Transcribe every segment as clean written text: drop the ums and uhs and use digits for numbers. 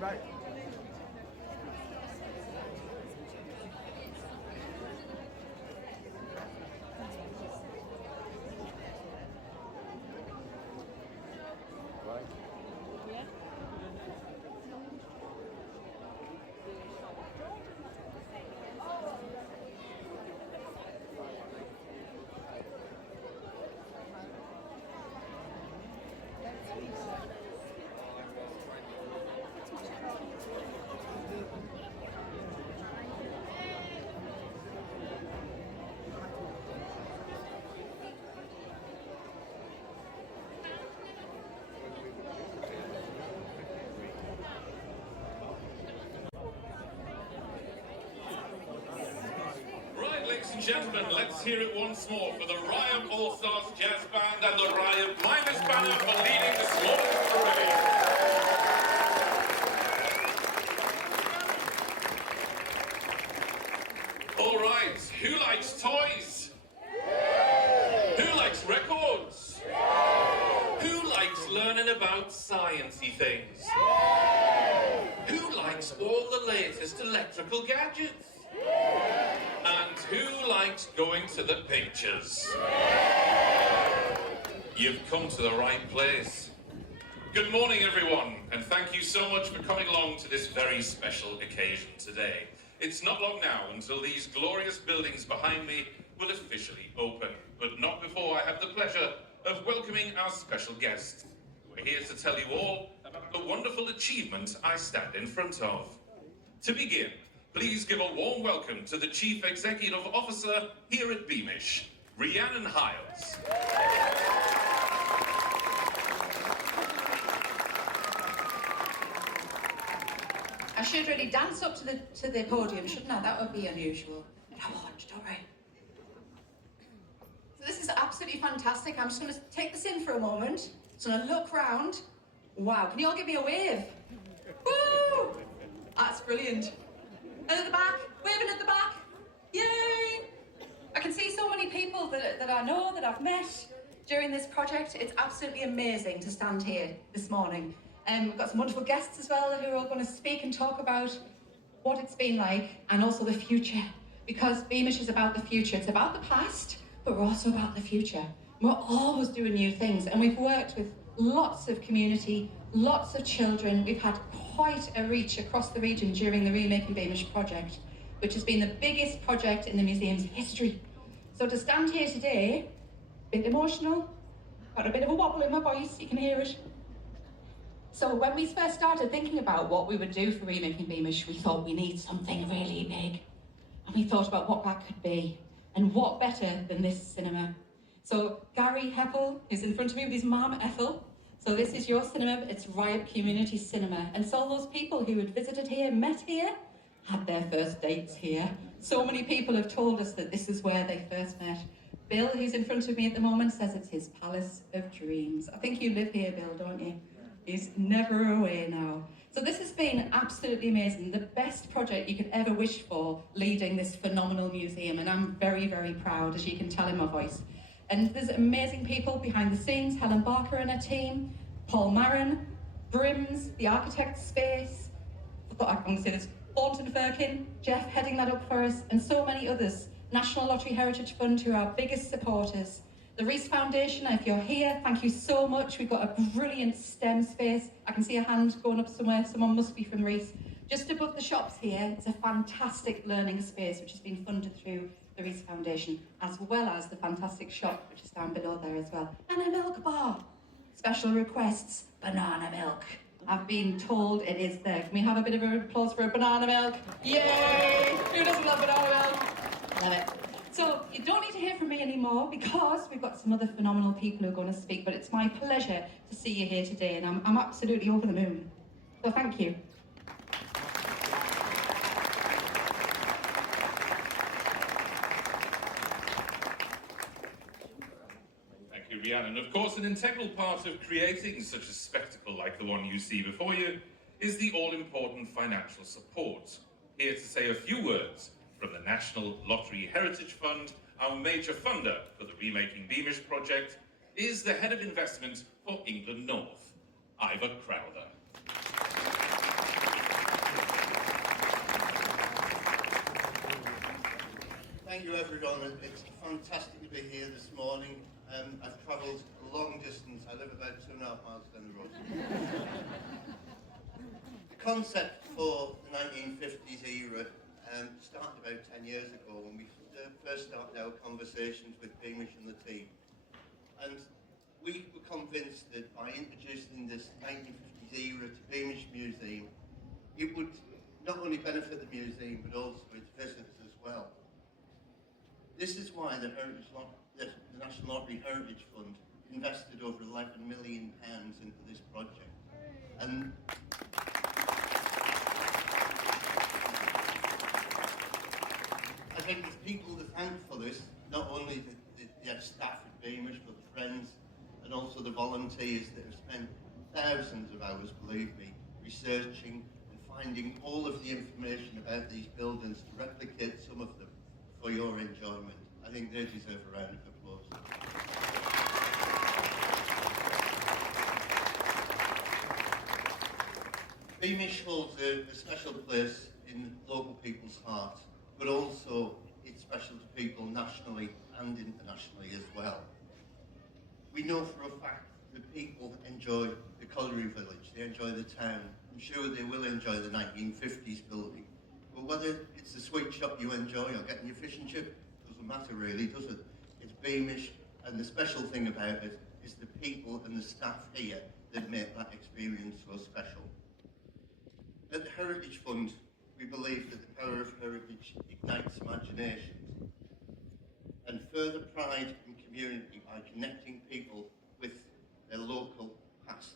Right. Ladies and gentlemen, let's hear it once more for the Ryam All-Stars Jazz Band and the Ryam Miners Banner for leading this morning's parade. All right, who likes toys? Who likes records? Who likes learning about sciencey things? Who likes all the latest electrical gadgets? And who likes going to the pictures? You've come to the right place. Good morning, everyone, and thank you so much for coming along to this very special occasion today. It's not long now until these glorious buildings behind me will officially open, but not before I have the pleasure of welcoming our special guests, who are here to tell you all about the wonderful achievement I stand in front of. To begin, please give a warm welcome to the Chief Executive Officer here at Beamish, Rhiannon Hiles. I should really dance up to the podium, shouldn't I? That would be unusual. But I won't, don't worry. So this is absolutely fantastic. I'm just going to take this in for a moment. Just going to look round. Wow, can you all give me a wave? Woo! That's brilliant. And at the back, waving at the back. Yay! I can see so many people that I know, that I've met during this project. It's absolutely amazing to stand here this morning. We've got some wonderful guests as well who are all going to speak and talk about what it's been like and also the future. Because Beamish is about the future. It's about the past, but we're also about the future. We're always doing new things, and we've worked with lots of community, lots of children. We've had quite a reach across the region during the Remaking Beamish project, which has been the biggest project in the museum's history. So to stand here today, a bit emotional, got a bit of a wobble in my voice, you can hear it. So when we first started thinking about what we would do for Remaking Beamish, we thought we need something really big. And we thought about what that could be. And what better than this cinema? So Gary Heppel, who's in front of me with his mum, Ethel. So this is your cinema, it's Riot Community Cinema. And so all those people who had visited here, met here, had their first dates here. So many people have told us that this is where they first met. Bill, who's in front of me at the moment, says it's his palace of dreams. I think you live here, Bill, don't you? He's never away now. So this has been absolutely amazing. The best project you could ever wish for, leading this phenomenal museum. And I'm very, very proud, as you can tell in my voice. And there's amazing people behind the scenes, Helen Barker and her team, Paul Marin, Brims, the architect space, I'm going to say this, Thornton Firkin, Jeff heading that up for us, and so many others. National Lottery Heritage Fund, who are our biggest supporters. The Rees Foundation, if you're here, thank you so much. We've got a brilliant STEM space. I can see a hand going up somewhere. Someone must be from Rees. Just above the shops here, it's a fantastic learning space which has been funded through the Rees Foundation, as well as the fantastic shop which is down below there as well. And a milk bar. Special requests, banana milk. I've been told it is there. Can we have a bit of an applause for a banana milk? Yay! Who doesn't love banana milk? Love it. So you don't need to hear from me anymore because we've got some other phenomenal people who are going to speak, but it's my pleasure to see you here today, and I'm absolutely over the moon. So thank you. Thank you, Rhiannon. Of course, an integral part of creating such a spectacle like the one you see before you is the all-important financial support. Here to say a few words from the National Lottery Heritage Fund, our major funder for the Remaking Beamish project, is the Head of Investment for England North, Ivor Crowther. you everyone. It's fantastic to be here this morning. I've travelled a long distance. I live about 2.5 miles down the road. The concept for the 1950s era started about 10 years ago when we first started our conversations with Beamish and the team. And we were convinced that by introducing this 1950s era to Beamish Museum, it would not only benefit the museum but also its visitors as well. This is why the National Lottery Heritage Fund invested over £11 million into this project. And I think there's people to thank for this, not only the staff at Beamish, but the friends and also the volunteers that have spent thousands of hours, believe me, researching and finding all of the information about these buildings to replicate some of them for your enjoyment. I think they deserve a round of applause. Beamish holds a special place in local people's hearts, but also it's special to people nationally and internationally as well. We know for a fact that people enjoy the colliery village, they enjoy the town. I'm sure they will enjoy the 1950s building. But whether it's the sweet shop you enjoy or getting your fish and chip, doesn't matter really, does it? It's Beamish, and the special thing about it is the people and the staff here that make that experience so special. At the Heritage Fund, we believe that the power of heritage ignites imaginations and further pride in community by connecting people with their local past.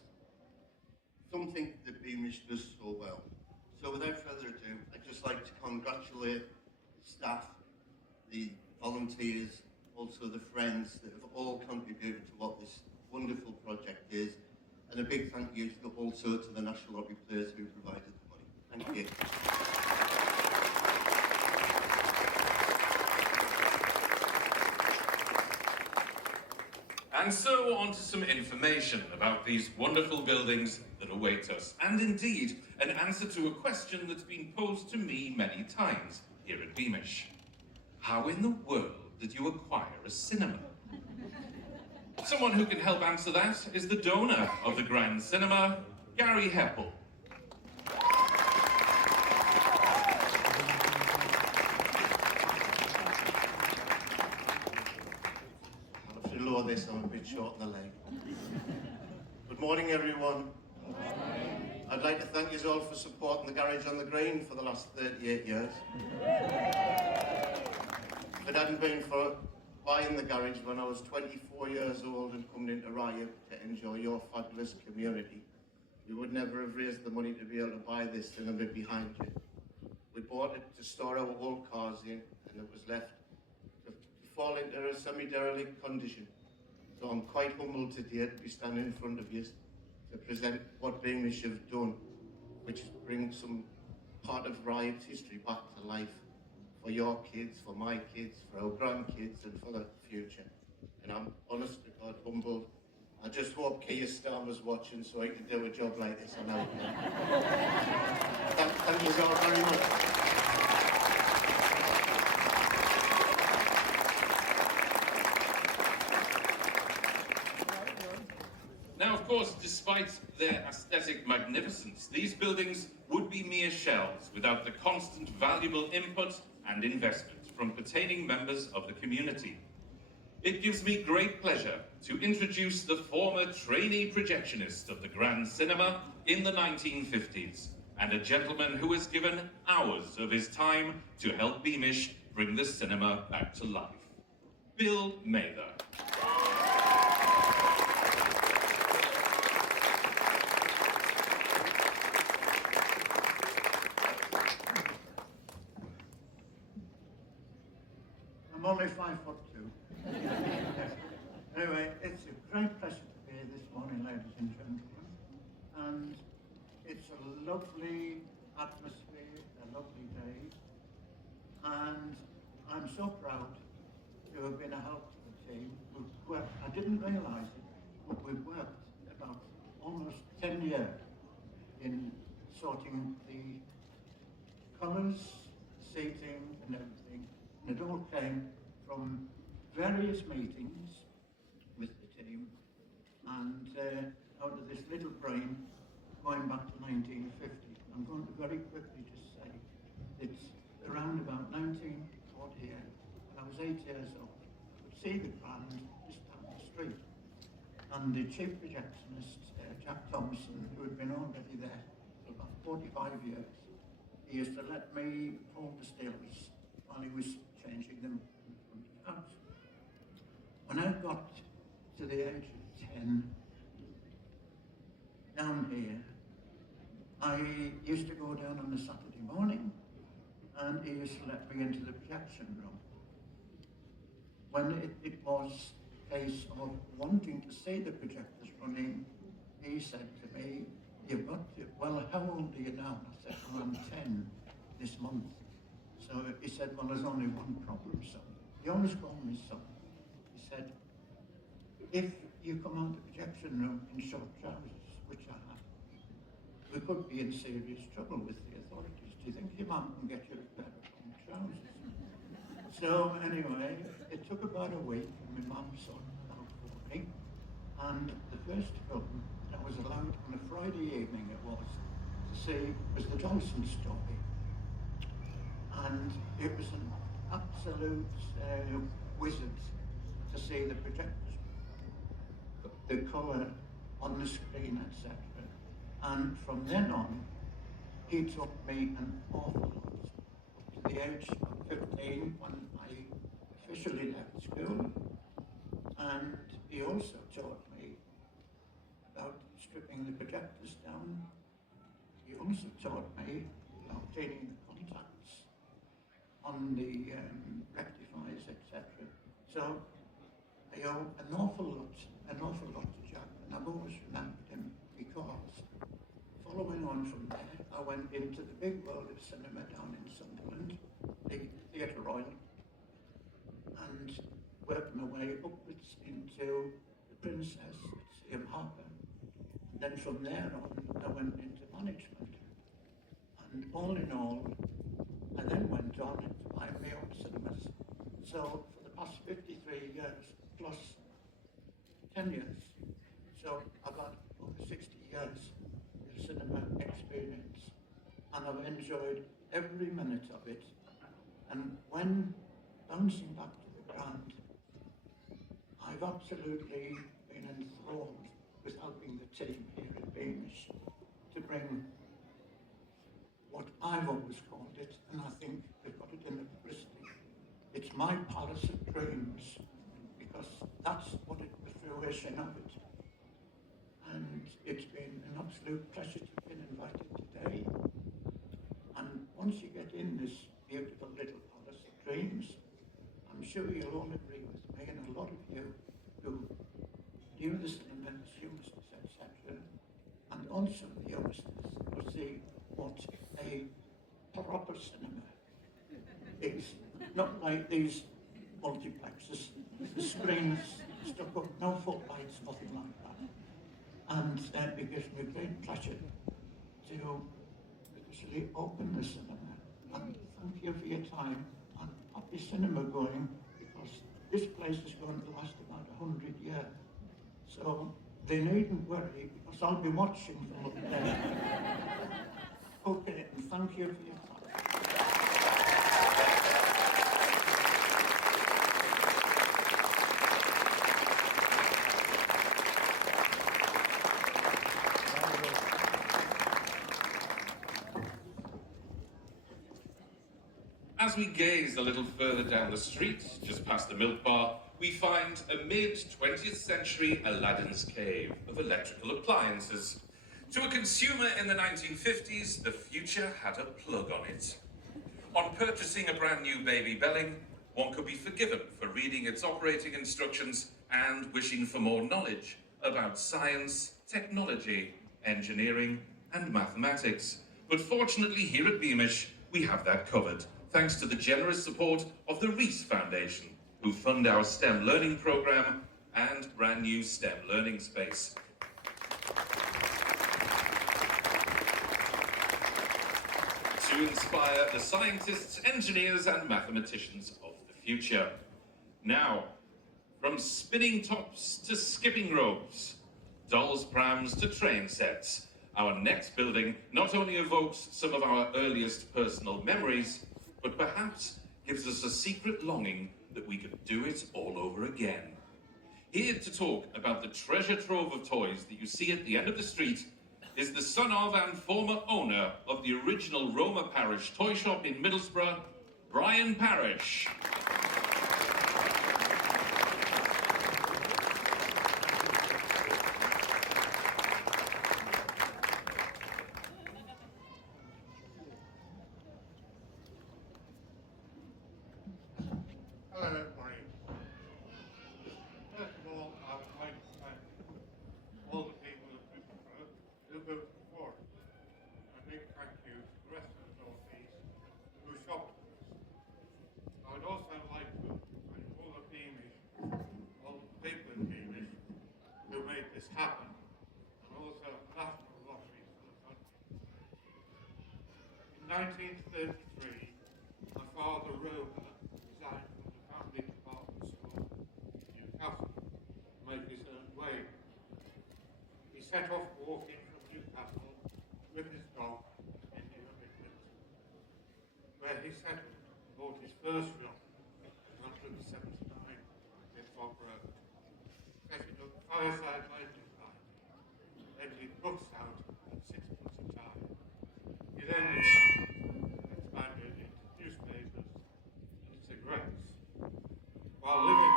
Something that Beamish does so well. So without further ado, I'd just like to congratulate the staff, the volunteers, also the friends that have all contributed to what this wonderful project is. And a big thank you also to the National Lottery players who provided the money. Thank you. And so on to some information about these wonderful buildings that await us, and indeed an answer to a question that's been posed to me many times here at Beamish. How in the world did you acquire a cinema? Someone who can help answer that is the donor of the Grand Cinema, Gary Heppel. This, I'm a bit short in the leg. Good morning, everyone. Good morning. I'd like to thank you all for supporting the Garage on the Green for the last 38 years. If it hadn't been for buying the garage when I was 24 years old and coming into Riot to enjoy your fabulous community, you would never have raised the money to be able to buy this cinema behind you. We bought it to store our old cars in, and it was left to fall into a semi-derelict condition. So I'm quite humbled today to be standing in front of you to present what Beamish have done, which is bring some part of Riot's history back to life for your kids, for my kids, for our grandkids, and for the future. And I'm honest to God humbled. I just hope Keir Starmer's watching so I can do a job like this on our Thank you all very much. Now, of course, despite their aesthetic magnificence, these buildings would be mere shells without the constant valuable input and investment from pertaining members of the community. It gives me great pleasure to introduce the former trainee projectionist of the Grand Cinema in the 1950s, and a gentleman who has given hours of his time to help Beamish bring the cinema back to life. Bill Mather. I'm only 5'2". Anyway, it's a great pleasure to be here this morning, ladies and gentlemen. And it's a lovely atmosphere, a lovely day. And I'm so proud to have been a help to the team. I didn't realise it, but we've worked about almost 10 years in sorting the colours, seating and everything. And it all came from various meetings with the team, and out of this little brain going back to 1950. I'm going to very quickly just say it's around about 1948, when I was 8 years old. I could see the Grand just down the street. And the chief projectionist, Jack Thompson, who had been already there for about 45 years, he used to let me hold the stills while he was changing them in front of the house. When I got to the age of 10, down here, I used to go down on a Saturday morning, and he used to let me into the projection room. When it was a case of wanting to see the projectors running, he said to me, "You've got to, well, how old are you now?" I said, "Well, I'm 10 this month." So he said, "Well, there's only one problem, son." He always called me son. He said, "If you come out of the projection room in short trousers," which I have, "we could be in serious trouble with the authorities. Do you think your mum can get you a pair of long trousers?" So anyway, it took about a week, and my mum sorted it out for me. And the first film that I was allowed on a Friday evening it was to see was the Johnson story. And it was an absolute wizard to see the projectors, the colour on the screen, etc. And from then on, he taught me an awful lot. Up to the age of 15, when I officially left school. And he also taught me about stripping the projectors down. He also taught me about cleaning the contacts on the rectifiers, etc. So I owe an awful lot to Jack, and I've always remembered him because following on from there, I went into the big world of cinema down in Sunderland, the Theatre Royal, and worked my way upwards into the Princess at CM Harper. And then from there on, I went into management. And all in all, I then went on into my own cinemas. So for the past 53 years, plus 10 years, so I've had over 60 years of cinema experience. And I've enjoyed every minute of it. And when bouncing back to the Grand, I've absolutely been enthralled with helping the team here at Beamish to bring what I've always called it, and I think they've got it in the publicity. It's my palace of dreams, because that's what it, the fruition of it. And it's been an absolute pleasure to have been invited today. And once you get in this beautiful little palace of dreams, I'm sure you'll all agree with me, and a lot of you who knew the cinemas, youngsters, etc., and also the youngsters will see what a proper cinema is. Not like these multiplexes with the screens stuck up, no footlights, nothing like that. And it gives me great pleasure to officially open the cinema. And thank you for your time, and happy cinema going, because this place is going to last about 100 years. So they needn't worry, because I'll be watching from up there. Okay, and thank you for your time. As we gaze a little further down the street, just past the milk bar, we find a mid-20th century Aladdin's cave of electrical appliances. To a consumer in the 1950s, the future had a plug on it. On purchasing a brand new baby Belling, one could be forgiven for reading its operating instructions and wishing for more knowledge about science, technology, engineering, and mathematics. But fortunately, here at Beamish, we have that covered, thanks to the generous support of the Rees Foundation, who fund our STEM learning program and brand new STEM learning space. To inspire the scientists, engineers, and mathematicians of future. Now, from spinning tops to skipping ropes, dolls' prams to train sets, our next building not only evokes some of our earliest personal memories, but perhaps gives us a secret longing that we could do it all over again. Here to talk about the treasure trove of toys that you see at the end of the street is the son of and former owner of the original Roma Parish toy shop in Middlesbrough, Brian Parish. Hello, everybody. First of all, I would like to thank all the people who built before us. A big thank you to the rest of the North East who shopped with us. I would also like to thank all the people in Beamish who made this happen, and also National Lottery for the country. In 1933, my father, Roma, resigned from the family department store in Newcastle to make his own way. He set off walking from Newcastle with his dog in the Midlands, where he settled and bought his first shop at 179 Gimbal Road, setting up fireside lending line, lending books out at 6 pence a time. He then expanded into newspapers and cigarettes. While living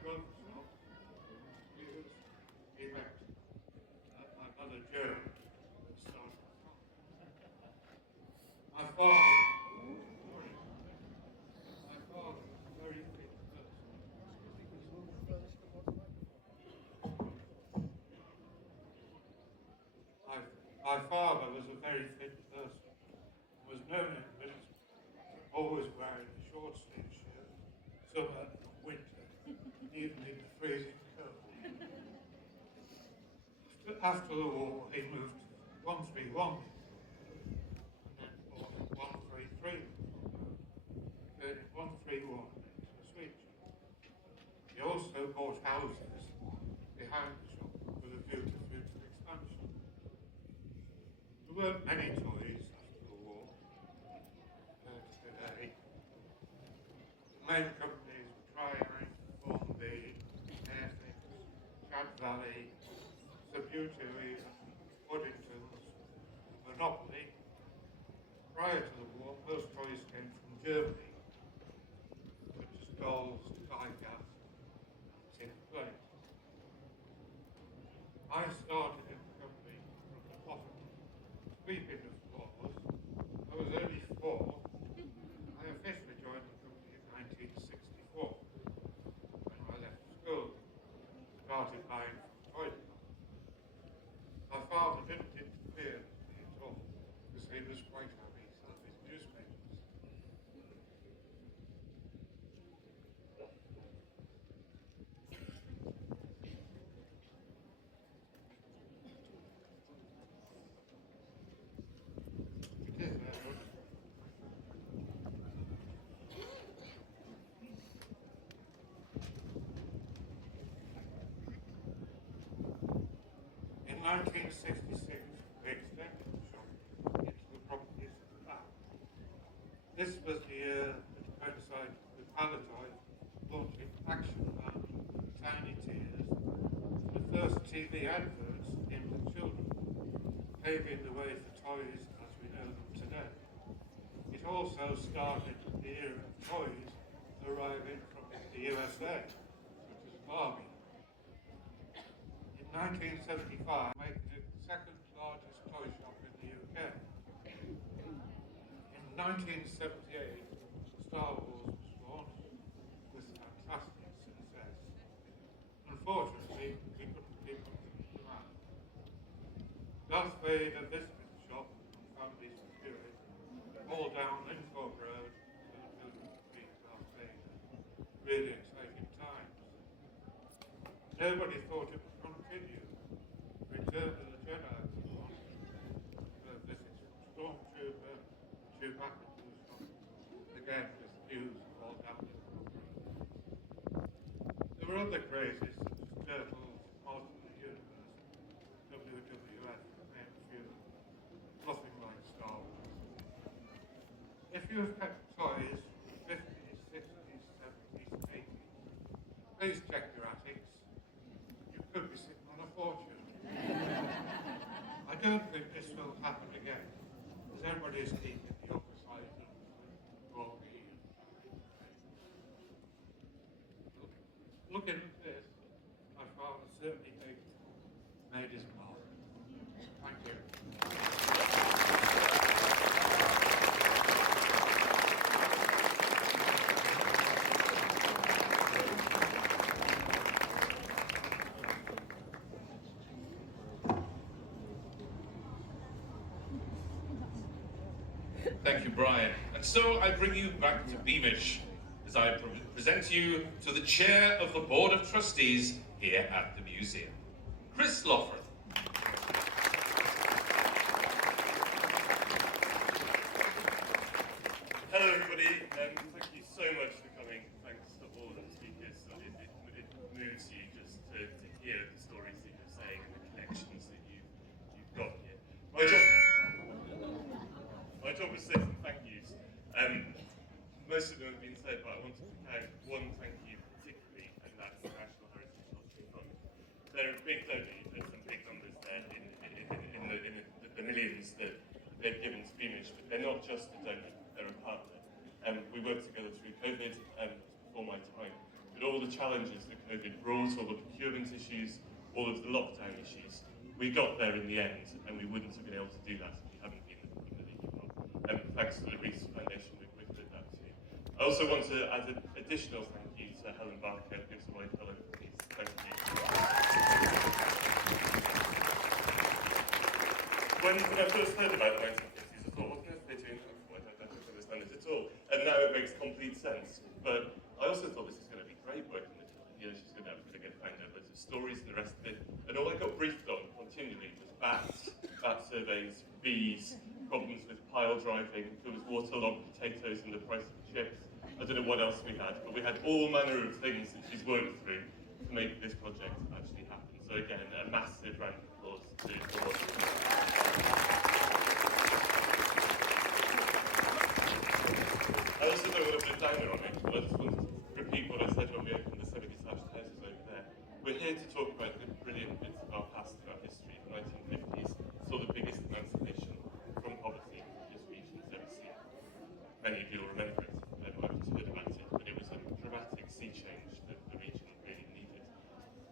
above the shop, he met my mother Jo, and started a farm. My father was a very fit person. My father was a very fit person and was known in Middlesbrough for always wearing a short sleeve shirt, summer and winter, even in the freezing cold. After the war, he moved to 131 and then bought 133, turning 131 into a sweet shop. He also bought houses behind the shop with a view to future expansion. There weren't many toys after the war. Today, the main companies were Triumph, Formby, Airfix, Chad Valley, Subutui, Woodingtons, Monopoly. Prior to the war, most toys came from Germany, such as dolls, Tigers, and tin plate. I started in the company from the bottom, sweeping the floors. I was only 4. I officially joined the company in 1964, when I left school, started buying from toy department. My father didn't interfere with me at all, because he was quite happy selling his newspapers. It is there. In 1966, we extended the shop into the properties at the back. This was the year that coincided with Palatine launching Action Man, Tiny Tears, the first TV adverts aimed at children, paving the way for toys as we know them today. It also started the era of toys arriving from the USA, such as Barbie. In 1975, making it the second largest toy shop in the UK. In 1978, Star Wars was launched with fantastic success. Unfortunately, we couldn't keep up with the demand. Darth Vader visited the shop on Families and Fury, all down Linford Road to the film being Darth Vader. Really exciting times. Nobody thought it would continue. Return of the Jedi was launched. Visits from Stormtrooper and Chewbacca to the shop. you have kept toys from the 50s, 60s, 70s, 80s, please check your attics. You could be sitting on a fortune. I don't think this will happen again, because everybody is keeping the upper sizes broadly. Looking at this, my father certainly made his mark. Thank you. Thank you, Brian. And so I bring you back to Beamish as I present you to the chair of the Board of Trustees here at the museum, Chris Lofgren. Hello everybody, thank you so much for coming. Thanks to all of the speakers. It moves you just to hear the stories that you're saying and the connections that you've got here. My job is to say some thank yous. Most of them have been said, but I wanted to count one thank you particularly, and that's the National Heritage Lottery Fund. They're big, there's some big numbers there in the millions that they've given to Beamish, but they're not just a donor, they're a partner. We worked together through COVID before my time, but all the challenges that COVID brought, all the procurement issues, all of the lockdown issues, we got there in the end, and we wouldn't have been able to do that if we hadn't been the partner that you've got. Thanks to the Reese Foundation, we've did that too. I also want to add an additional thank you to Helen Barker, who's a white fellow, please. Thank you. When I first heard about the 1950s, I thought, what on earth are they doing that for? I don't understand it at all. And now it makes complete sense. But I also thought this is going to be great working with her. You know, she's going to find out loads of stories and the rest of it. And all I got briefed on continually was bats, bat surveys, bees, problems with pile driving, there was waterlogged potatoes and the price of chips. I don't know what else we had, but we had all manner of things that she's worked through to make this project actually happen. So again, a massive round of applause to all of you. I also don't want to put a downer on it, but I just want to repeat what I said when we opened the semi-detached houses over there. We're here to talk about the brilliant bits of our past and our history. The 1950s saw the biggest emancipation from poverty this region's ever seen. Many of you will remember it. I've just heard about it, but it was a dramatic sea change that the region really needed.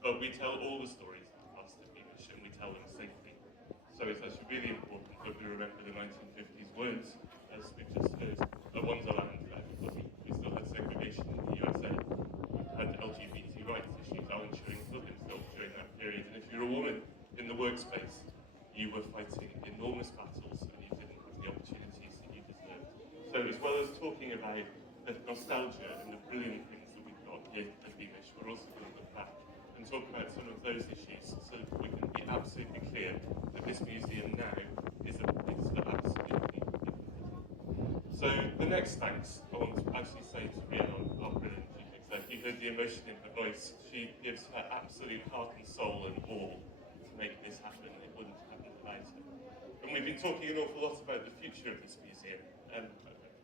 But we tell all the stories of the past of Beamish, and we tell them safely. So it's actually really important that we remember the 1950s weren't, as we've just heard, a wonderland for everybody. We still had segregation in the USA. We had LGBT rights issues. Alan Turing killed himself during that period. And if you're a woman in the workspace, you were fighting enormous battles and you didn't have the opportunities that you deserved. So as well as talking about the nostalgia and the brilliant things that we've got here at Beamish, we're also going to look back and talk about some of those issues so that we can be absolutely clear that this museum now is for absolutely different. So the next thanks I want to actually say to Rhiannon, our brilliant chief exec. You heard the emotion in her voice. She gives her absolute heart and soul and all to make this happen. It wouldn't happen without her. And we've been talking an awful lot about the future of this museum,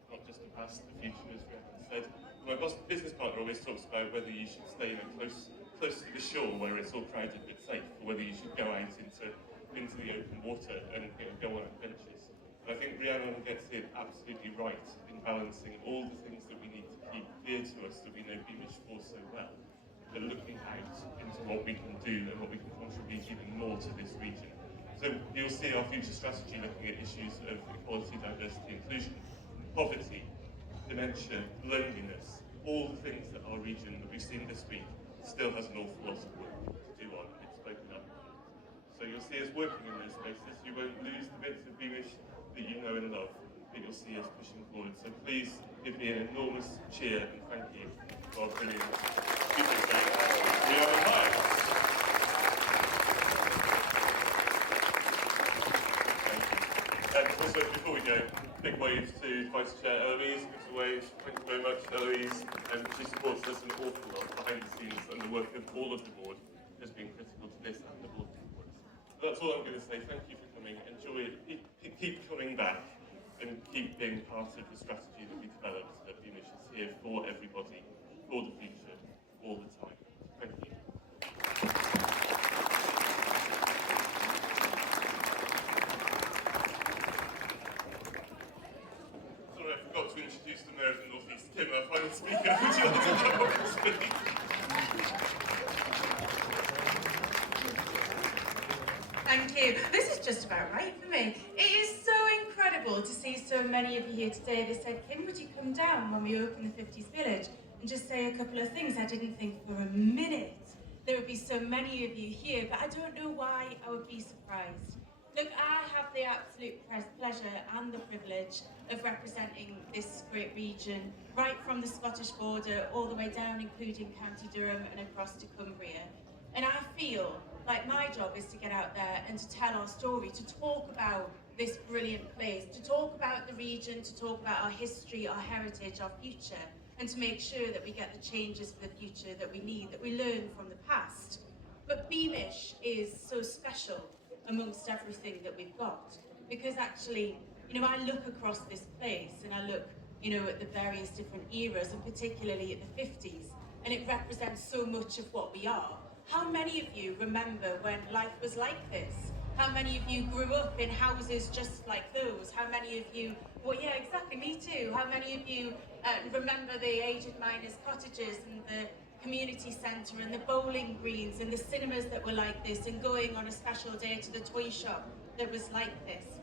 not just the past, the future, as Rhiannon said. My business partner always talks about whether you should stay close to the shore where it's all crowded but safe, or whether you should go out into the open water and go on adventures. And I think Rhiannon gets it absolutely right in balancing all the things that we need to keep dear to us that we know Beamish for so well, but looking out into what we can do and what we can contribute even more to this region. So you'll see our future strategy looking at issues of equality, diversity, inclusion, poverty, dementia, loneliness, all the things that our region that we've seen this week still has an awful lot of work to do on, and it's spoken up. So you'll see us working in those spaces. You won't lose the bits of Beamish that you know and love, but you'll see us pushing forward. So please give me an enormous cheer and thank you to our brilliant speakers. We are in Thank you. Also, before we go, big wave to Vice Chair Eloise. Gives a wave. Thank you very much, Eloise. She supports us an awful lot behind the scenes, and the work of all of the board has been critical to this and the board for us. So that's all I'm going to say. Thank you for coming. Enjoy it. Keep coming back. and keep being part of the strategy that we developed at Beamish is here for everybody, for the future, all the time. Thank you. Sorry, I forgot to introduce the Mayor of the North East, Kim, our final speaker. Would you like to come up and speak? Thank you. This is just about right for me. It is so incredible to see so many of you here today. They said, Kim, would you come down when we open the 50s Village and just say a couple of things? I didn't think for a minute there would be so many of you here, but I don't know why I would be surprised. Look, I have the absolute pleasure and the privilege of representing this great region, right from the Scottish border all the way down, including County Durham and across to Cumbria. And I feel like my job is to get out there and to tell our story, to talk about this brilliant place, to talk about the region, to talk about our history, our heritage, our future, and to make sure that we get the changes for the future that we need, that we learn from the past. But Beamish is so special amongst everything that we've got, because actually, you know, I look across this place and I look, you know, at the various different eras, and particularly at the 50s, and it represents so much of what we are. How many of you remember when life was like this? How many of you grew up in houses just like those? How many of you, well, yeah, exactly, me too. How many of you remember the aged miners' cottages and the community centre and the bowling greens and the cinemas that were like this, and going on a special day to the toy shop that was like this?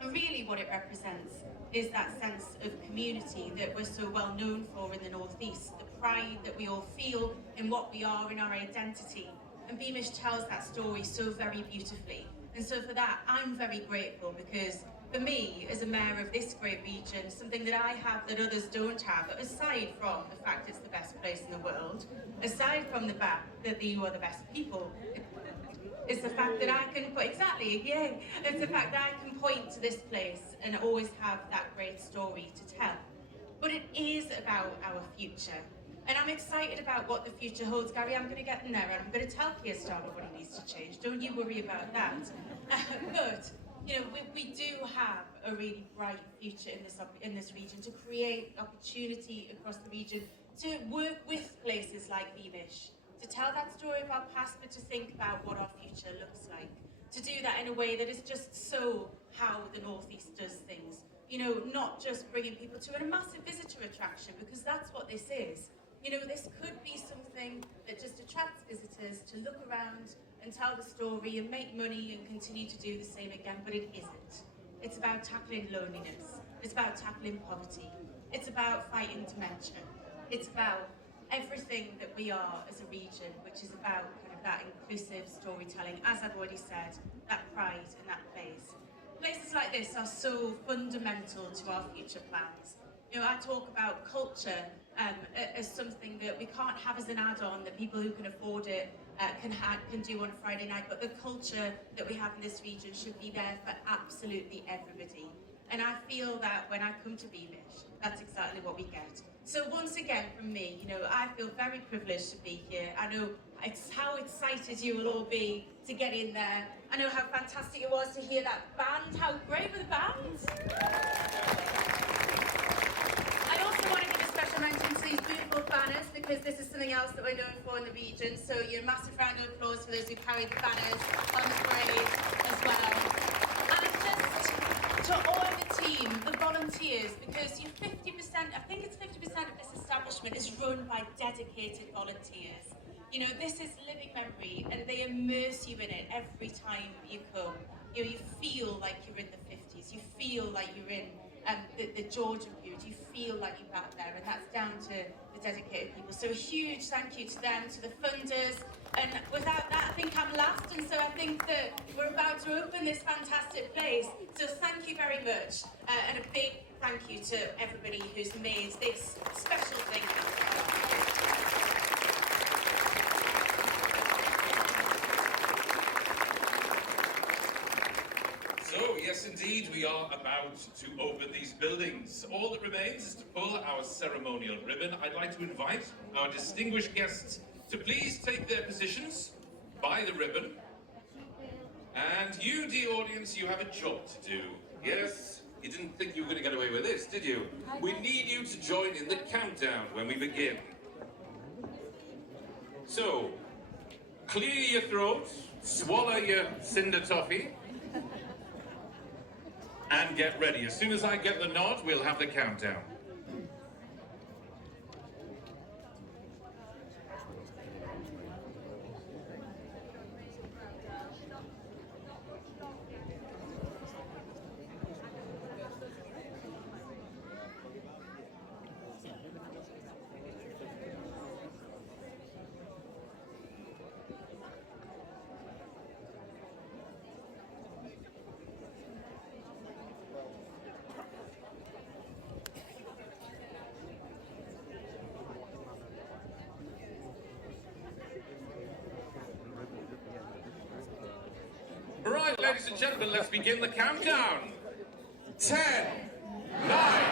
And really what it represents is that sense of community that we're so well known for in the North East, the pride that we all feel in what we are, in our identity. And Beamish tells that story so very beautifully. And so for that, I'm very grateful, because for me, as a mayor of this great region, something that I have that others don't have, aside from the fact it's the best place in the world, aside from the fact that you are the best people, it's the fact that I can put, exactly, yeah, it's the fact that I can point to this place and always have that great story to tell. But it is about our future. And I'm excited about what the future holds. Gary, I'm going to get in there and I'm going to tell Keir Starmer what he needs to change. Don't you worry about that. But, you know, we do have a really bright future in this region, to create opportunity across the region, to work with places like Beamish, to tell that story of our past, but to think about what our future looks like. To do that in a way that is just so how the North East does things. You know, not just bringing people to a massive visitor attraction, because that's what this is. You know, this could be something that just attracts visitors to look around and tell the story and make money and continue to do the same again, but it isn't. It's about tackling loneliness. It's about tackling poverty. It's about fighting dementia. It's about everything that we are as a region, which is about kind of that inclusive storytelling, as I've already said, that pride in that place. Places like this are so fundamental to our future plans. You know, I talk about culture as something that we can't have as an add-on, that people who can afford it can do on a Friday night, but the culture that we have in this region should be there for absolutely everybody. And I feel that when I come to Beamish, that's exactly what we get. So once again, from me, you know, I feel very privileged to be here. I know how excited you will all be to get in there. I know how fantastic it was to hear that band. How great were the bands? I also want to give a special mention to these beautiful banners, because this is something else that we're known for in the region. So, you know, massive round of applause for those who carried the banners on the parade as well. And just to all the team, the volunteers, because you 50%, I think it's 50% of this establishment is run by dedicated volunteers. You know, this is living memory, and they immerse you in it every time you come. You know, you feel like you're in the 50s. You feel like you're in the Georgian period. You feel like you're back there, and that's down to the dedicated people. So a huge thank you to them, to the funders. And without that, I think I'm last, and so I think that we're about to open this fantastic place. So thank you very much, and a big thank you to everybody who's made this special thing. So, yes indeed, we are about to open these buildings. All that remains is to pull our ceremonial ribbon. I'd like to invite our distinguished guests to please take their positions by the ribbon. And you, dear audience, you have a job to do. Yes, You didn't think you were going to get away with this, did you? We need you to join in the countdown when we begin. So, clear your throat, swallow your cinder toffee, and get ready. As soon as I get the nod, we'll have the countdown. Right, ladies and gentlemen, let's begin the countdown. 10, 9,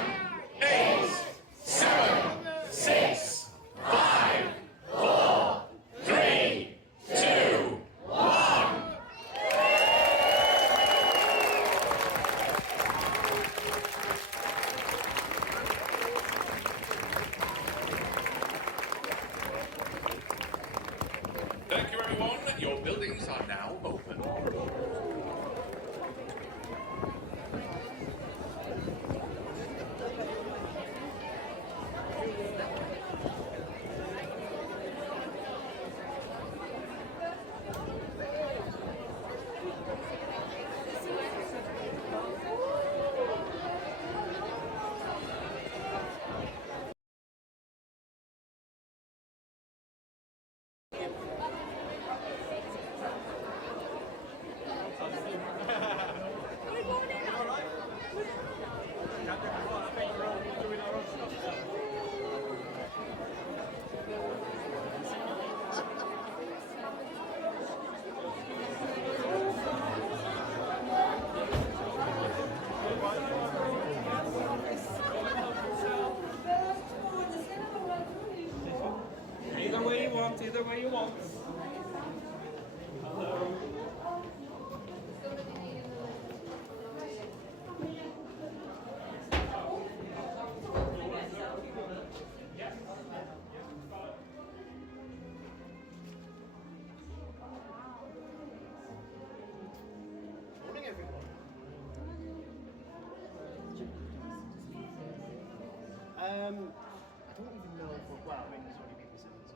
8, 7, 6, 5, 4, 3, 2, 1. Thank you, everyone. Your buildings are now open. Either way you want. Morning, everyone. I don't even know if, well, I mean, there's already been this in, so.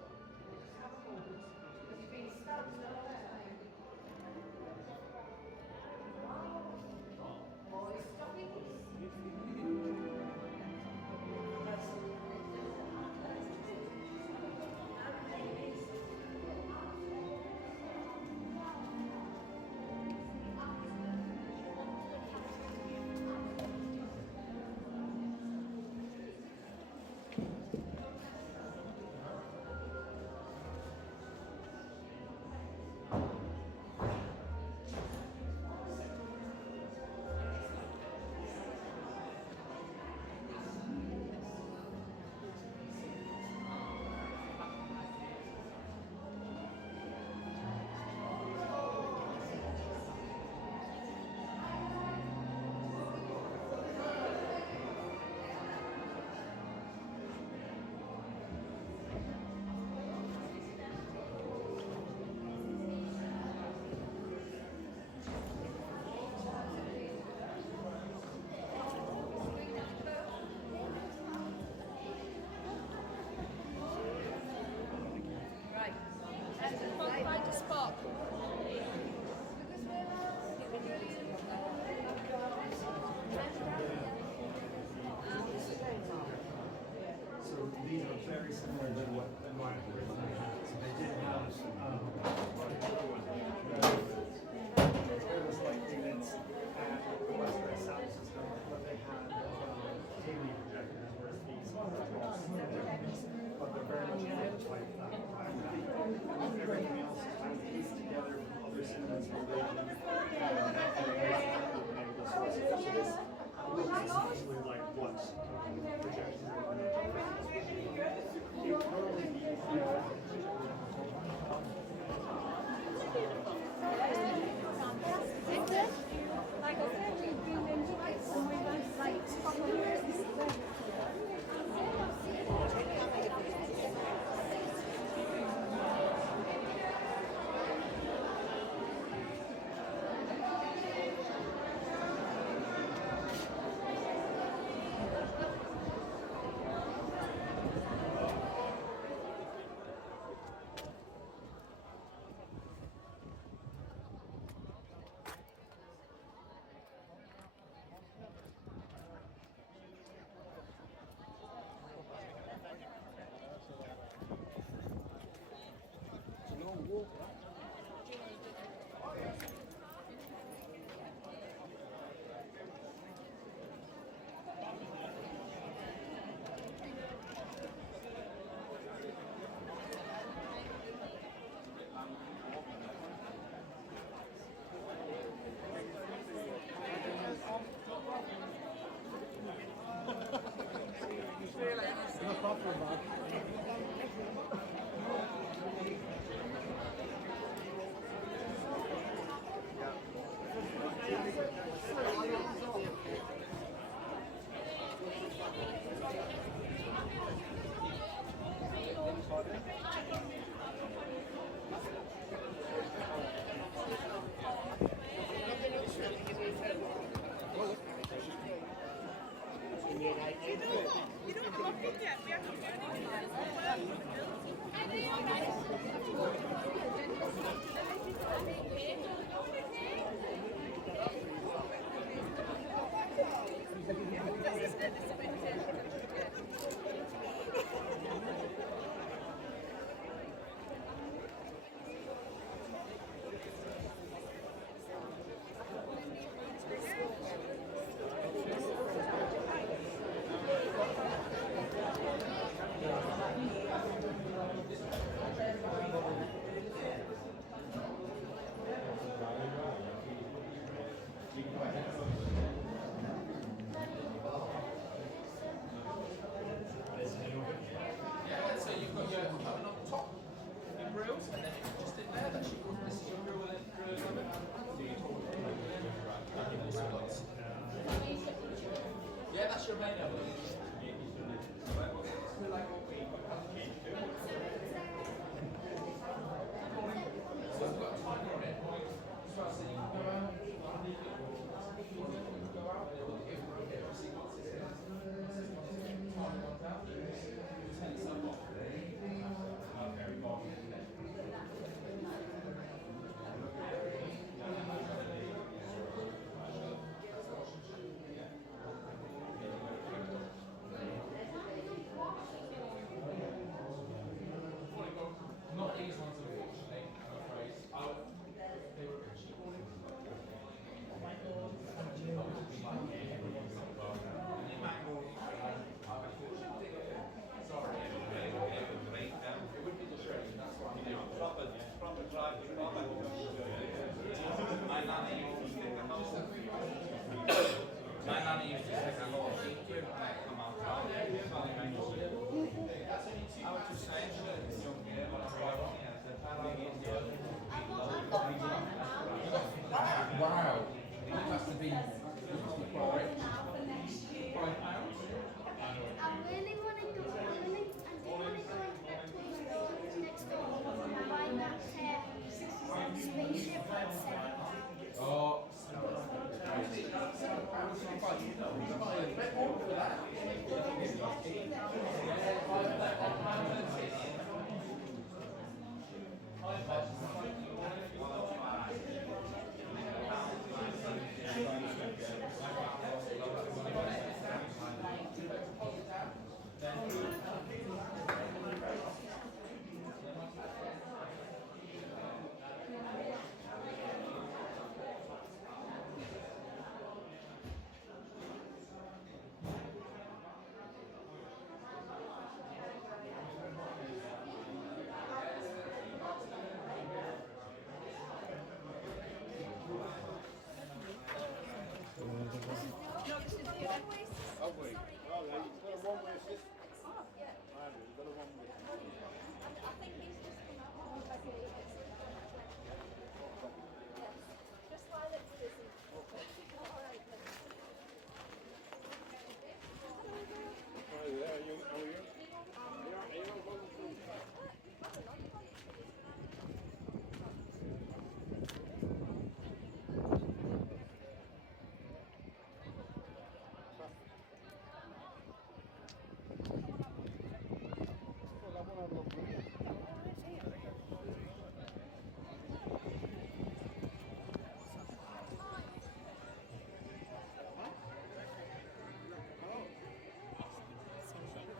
really want to go. I do want to go into that place next door and buy that spaceship at £7.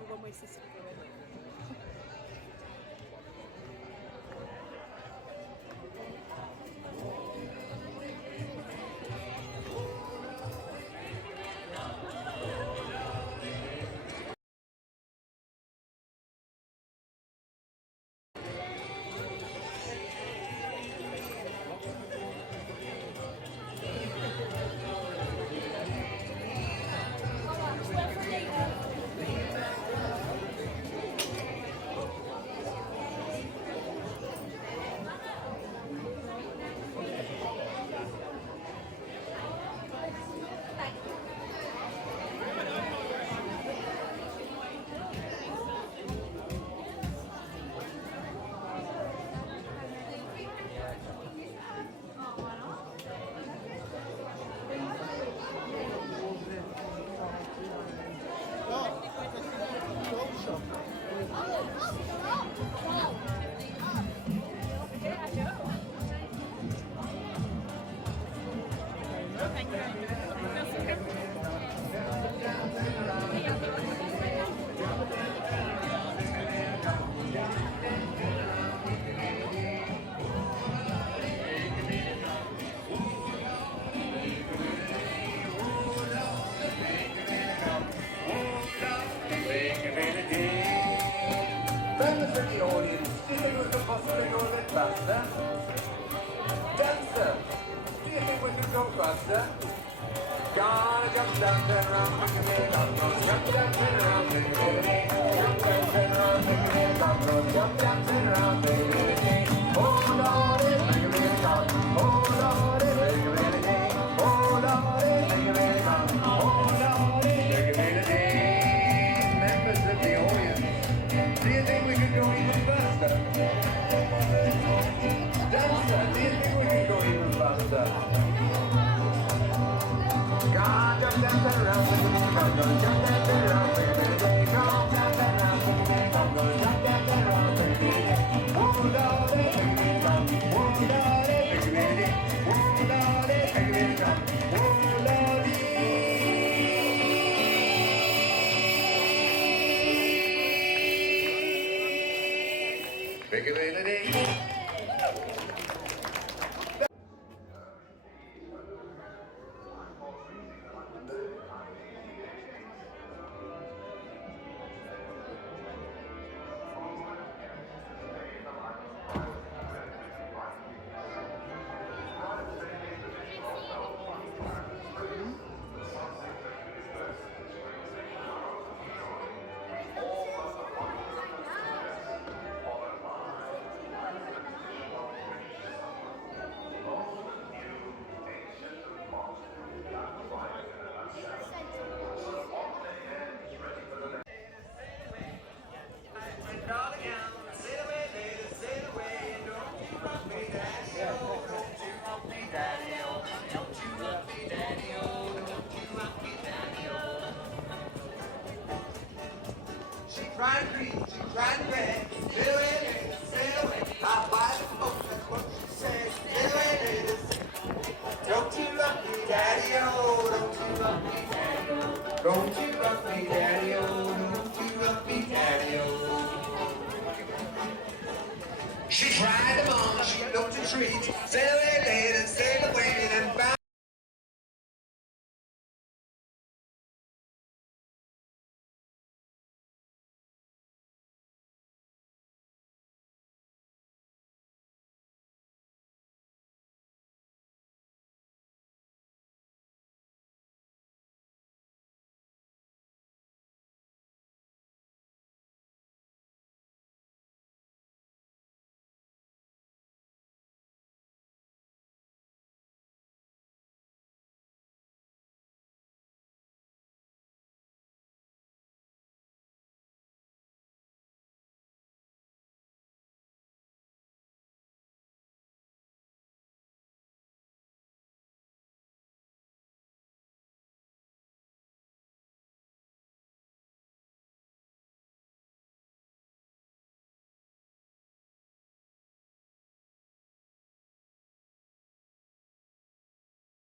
One-way system. Don't you rock me, daddy-o, don't you rock me, daddy-o. She tried them on, she looked a treat, said away later,